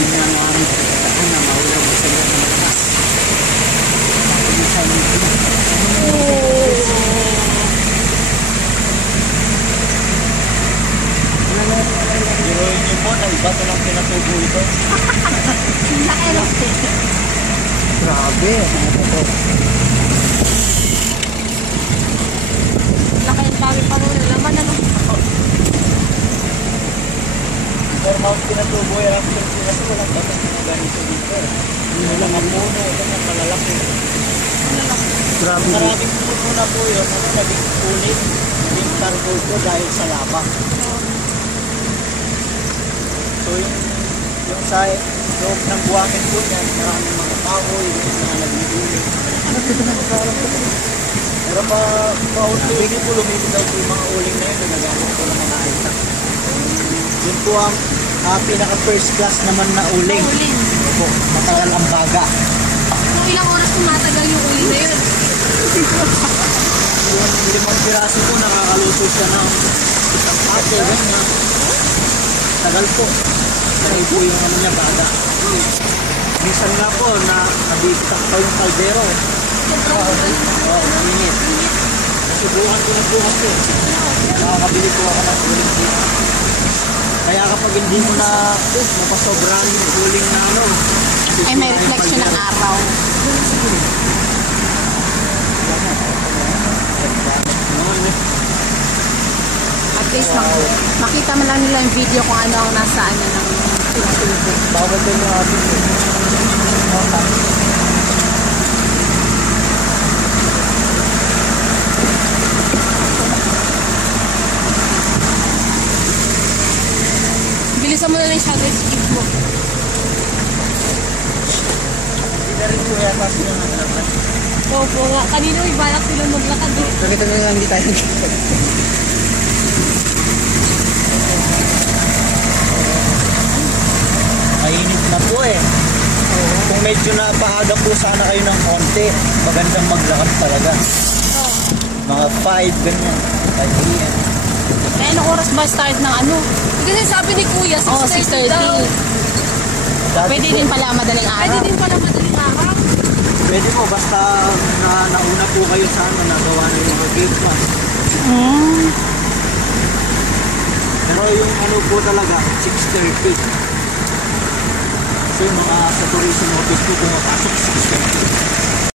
din na namin pagkataan na maulang masaya na malakas. Pagkasan nito. Biruin niyo po na iba ito lang pinatubo ito. Grabe, mga ito. Laki ang dami pa rin naman ano. Normal pinatubo yan ang pinatubo. Walang dapat mga ganito dito. Walang ang puno, walang malalaki. Grabe. Maraming puno na po yun. Ano naging ulit, naging targol ko dahil sa lava. So yung sa loob ng buwangin po yan, maraming mga kahoy, yung mga nag-ulit. Pero maunti po lumilitaw po yung mga uling na yun, nagagamit po ng mga itak. Yun po ang pinaka first class naman na uling. Opo, matagal ang baga. So ilang oras tumatagal yung uling na yun? Yung 5 piraso po, nakakaluso siya ng isang ate. Tagal po. Tagal po yung ano niya, baga. Minsan nga po, nabigtak pa yung kaldero. Oo, mainit. Subukan ko na po kasi. Nakakabili po ako ng uling dito. Kaya kapag hindi mo na mapasobrahan yung uling na ano, Ay may reflection ng araw. At least makita mo lang nila yung video kung ano ang nasa ano ng pinatubo. bawal din yung ating Bilisan mo na lang yung shutter speed mo. hindi na rin po yata sila naglakad. Opo nga. Kanina may balak silang maglakad eh. Nakita nila lang hindi tayo naglakad. Mainit na po eh. Kung medyo napaaga po sana kayo ng konti, magandang maglakad talaga. Mga 5 ganyan. 5 p.m. Eh, anong oras ba start ng ano? Kasi sabi ni Kuya, 6:30 daw. Pwede din pala madaling araw. Pwede din pala madaling araw. Pwede po, basta nauna po kayo sa ano, nagawa na yung mga gate pass. Pero yung ano po talaga, 6:30. So yung mga sa tourism office po pumapasok 6:30.